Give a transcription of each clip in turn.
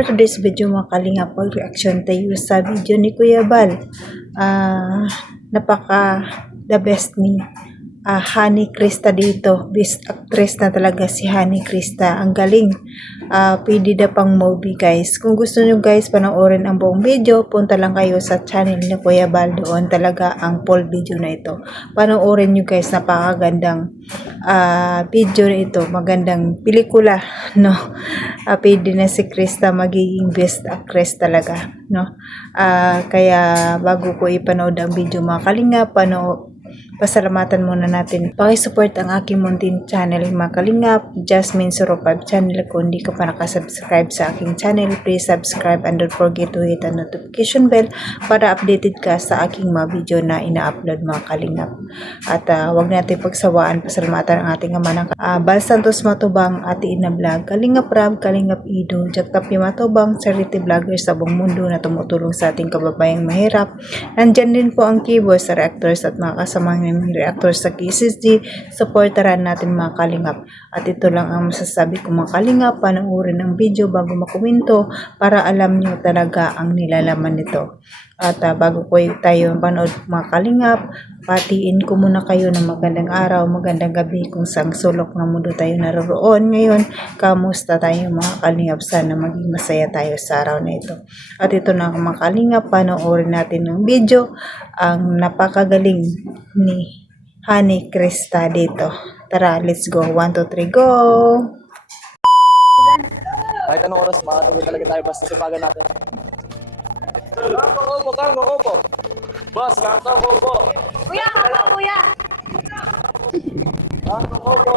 for today's video mga kalingap, reaction tayo sa video ni Kuya Bal. Napaka the best ni Honey Crista dito. Best actress na talaga si Honey Crista. Ang galing. Pwede na pang movie guys. Kung gusto nyo guys panoorin ang buong video, punta lang kayo sa channel ni Kuya Bal. Doon talaga ang full video na ito. Panoorin nyo guys, napakagandang video na ito. Magandang pelikula, no? Pwede na si Crista magiging best actress talaga, no? Kaya bago ko ipanood ang video mga kalingap, pasalamatan muna natin. Pakisupport ang aking muntin channel mga kalingap, Jasmine05 channel. Kung hindi ka pa nakasubscribe sa aking channel, please subscribe and don't forget to hit the notification bell para updated ka sa aking mga video na ina-upload mga kalingap. At wag natin pagsawaan, pasalamatan ang ating ama ng Bal Santos Matubang, Ate Ina Vlog, Kalingap Rab, Kalingap Ido, Jagtapi Matubang, charity vlogger sa buong mundo na tumutulong sa ating kababayang mahirap. Nandyan din po ang keyboard sa reactors at mga kasamang reactors sa KCSG. Supportaran natin mga kalingap. At ito lang ang masasabi ko mga kalingap, panoorin ang video bago makomento para alam nyo talaga ang nilalaman nito. At bago ko tayo panood mga kalingap, patiin ko muna kayo ng magandang araw, magandang gabi kung sang sulok ng mundo tayo naroon ngayon. Kamusta tayo mga kalingap? Sana maging masaya tayo sa araw na ito. At ito na mga kalingap, panoorin natin ng video ang napakagaling ni Honey Crista dito. Tara, let's go. 1, 2, 3, go! Kahit anong oras, makatuloy talaga tayo basta sipagan natin. Kangko ko. Boss, kangko ko. Kuya, kangko kuya. Kangko ko.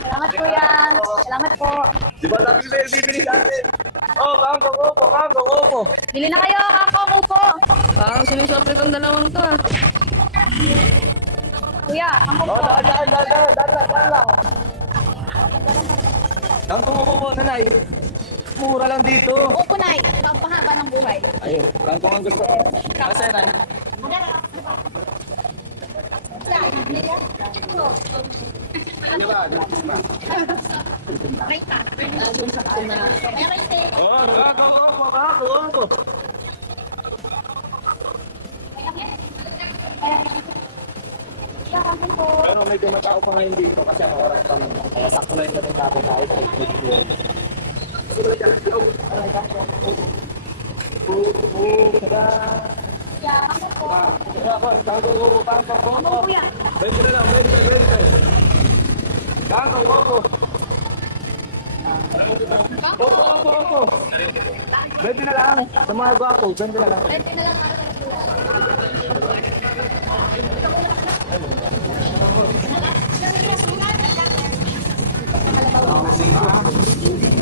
Salamat kuya. Salamat po. Di ba sabi ko bibili natin? Oh, kangko ko. Bili na kayo, kangko po. Parang sinusupply tong dalawang to ah. Kuya, kangko po. Oh, daan lang. Kangko ko, nanay. Mura lang dito. Opo na, pagpahaba ng buhay. Ayun, kangko ang gusto. Kasi na. Oh, kangko ko. Pero medyo matao pa ngayon dito kasi ang oras pa naman. Kaya sakto na yung dating tapos tayo sa video. Bebe na lang. Sa mga gwapo, bebe na lang.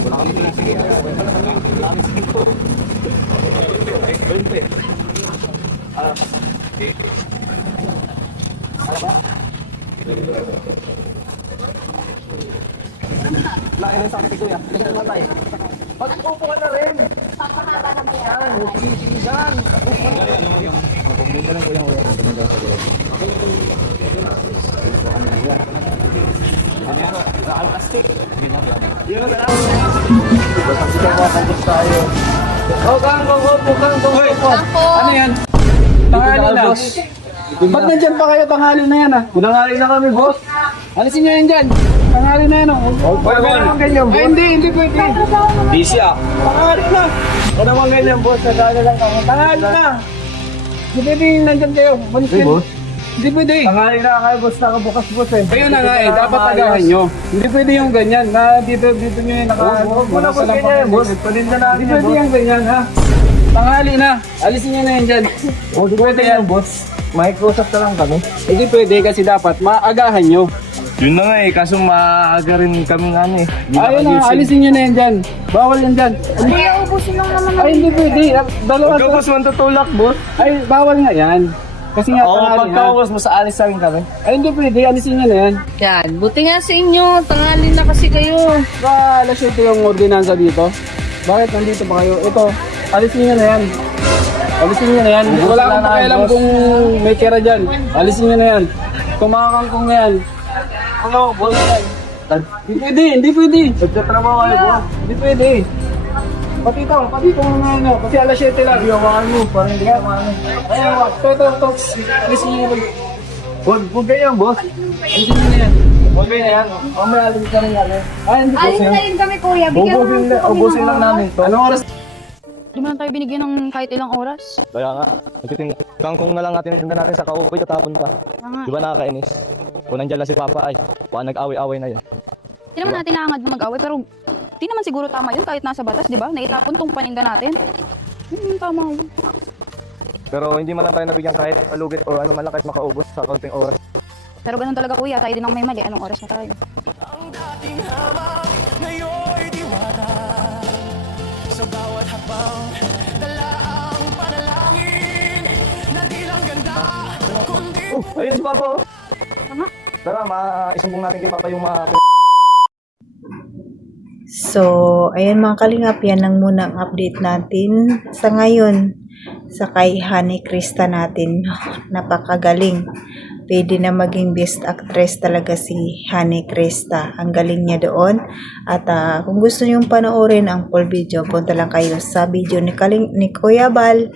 Wala kami na sige. Wala kami sige. 20. Ano ba? Laki na sa akin ko yan. Pag-upo ka na rin. Pagpahaba ng buhay. Yan. Pag-upo lang ko yan. Plastic. Yun na lang. Kasi kaya makakabot tayo. Oh, kangko. Ano yan? Tanghali na. Ba't nandyan pa kayo? Tanghali na yan ah. Tanghali na kami, boss. Alisin nyo yan dyan. Tanghali na yan oh. Pwede naman ganyan, boss. Hindi pwede. Busy ah. Tanghali na. Pwede naman ganyan, boss. Tanghali lang kami. Tanghali na. Hindi pwede nandyan kayo. Boss. Hindi pwede. Tanghali na kayo, boss. Nakabukas, boss eh. Kayo na nga eh. Dapat tagahan nyo. Hindi pwede yung ganyan. Dito nyo yung wala po ganyan, boss. Hindi pwede yung ganyan, ha. Tanghali na. Alisin nyo na yan dyan. Hindi pwede yan, boss. Microsoft na lang kami. Hindi pwede kasi dapat maagahan nyo. Yun na nga eh. Kaso maaga rin kami nga eh. Ayun na. Alisin nyo na yan dyan. Bawal yan dyan. Kuya, ubusin lang naman. Ay, hindi pwede. Dalawa to. Boss, matutulak, boss. Ay, bawal nga yan. Kasi nga tanghali pagkawas mo sa alis lang kami. Ay, hindi pwede. Alisin nyo na yan. Yan, buti nga sa inyo. Tanghali na kasi kayo. Alas ito yung ordinansa dito. Bakit nandito pa kayo? Ito, alisin nyo na yan. Alisin nyo na yan. Wala akong pakialam kung may tira dyan. Alisin nyo na yan. Kung mga kangkong na yan. Ano, boss? Hindi pwede, hindi pwede. Nagtatrabaho kayo, boss. Hindi pwede. Pati ito mga ano. Kasi alas 7 lang. Iyawakan mo, parang hindi ka maano. Ayaw, ito. Alisin nyo na. Huwag ganyan, boss. Alisin nyo na yan. Huwag ganyan yan. Mamaya alisin ka na yan. Ay, hindi boss Alis yan. na rin kami kuya. Bigyan mo Ubusin lang namin to. Anong oras? Di mo lang tayo binigyan ng kahit ilang oras. Kaya nga, kangkong na lang natin tinda natin sa kaupoy, tatapon pa. Di ba nakakainis? Kung nandyan lang si Papa ay, baka nag-away-away na yan. Di naman natin naangad na mag-away, pero di naman siguro tama yun kahit nasa batas, di ba? Naitapon tong paninda natin. Tama yun. Pero hindi man lang tayo nabigyan kahit alugit o ano man lang kahit makaubos sa kaunting oras. Pero ganun talaga kuya, tayo din ang may mali. Anong oras na tayo? Ayun si Papa oh. Tama. Tara, isumbong natin kay Papa yung mga... So, ayan mga kalingap, yan lang muna ang update natin sa ngayon sa kay Honey Krista natin. Napakagaling. Pwede na maging best actress talaga si Honey Krista. Ang galing niya doon. At kung gusto niyong panoorin ang full video, punta lang kayo sa video ni Kuya Bal.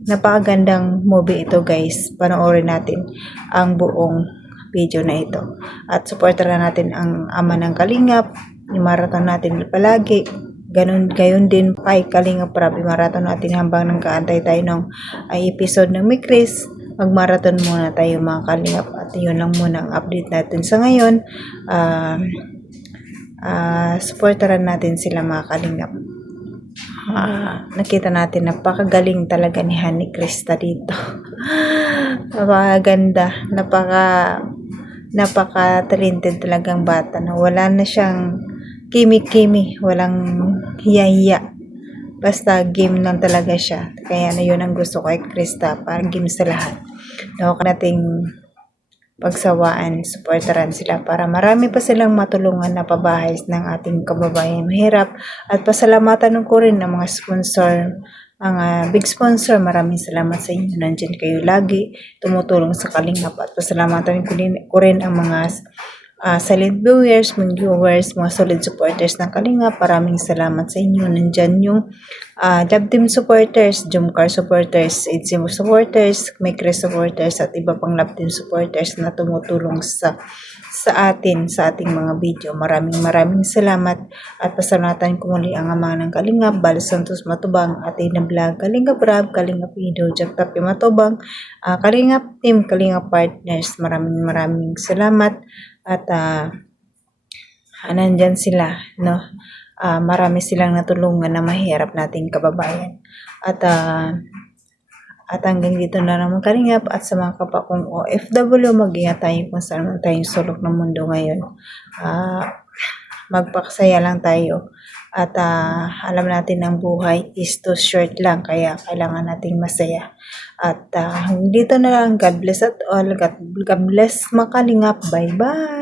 Napakagandang movie ito guys. Panoorin natin ang buong video na ito. At supportaran natin ang ama ng Kalingap. I-marathon natin palagi. Gayon din kay Kalingap Prab. I-marathon natin hambang nagkaantay tayo ng episode ng Mikris. Mag-marathon muna tayo mga Kalingap. At yun lang muna ang update natin sa ngayon. Supportaran natin sila mga Kalingap. Nakita natin napakagaling talaga ni Honey Krista dito. Napakaganda, napaka-talented talagang bata na wala na siyang kimi-kimi, walang hiya-hiya. Basta game lang talaga siya. Kaya na yun ang gusto ko kay Krista, parang game sa lahat. Huwag nating pagsawaan, supportaran sila para marami pa silang matulungan na pabahay ng ating kababayan mahirap. At pasalamatan ko rin ang mga sponsor, mga big sponsor. Maraming salamat sa inyo. Nandiyan kayo lagi tumutulong sa Kalingap. At pasalamatan ko rin ang mga silent viewers, mga viewers, mga solid supporters ng Kalingap. Maraming salamat sa inyo. Nandyan yung Job Team supporters, Jumcar supporters, Itzy supporters, Mikris supporters, at iba pang Love Team supporters na tumutulong sa atin, sa ating mga video. Maraming salamat. At pasalamatan ko muli ang ama ng Kalingap, Bal Santos Matubang, Athena Vlog, Kalingap Rab, Kalingap Ido, Jack Tapi Matubang, Kalingap Team, Kalingap Partners. Maraming salamat. At nandyan sila, no? Marami silang natulungan na mahirap nating kababayan. At hanggang dito na naman Kalingap. At sa mga kapakong OFW, mag-ingat tayo kung saan man tayong sulok ng mundo ngayon. Magpakasaya lang tayo. At alam natin ang buhay is too short lang, kaya kailangan nating masaya. At dito na lang. God bless at all. God bless mga Kalingap. Bye-bye.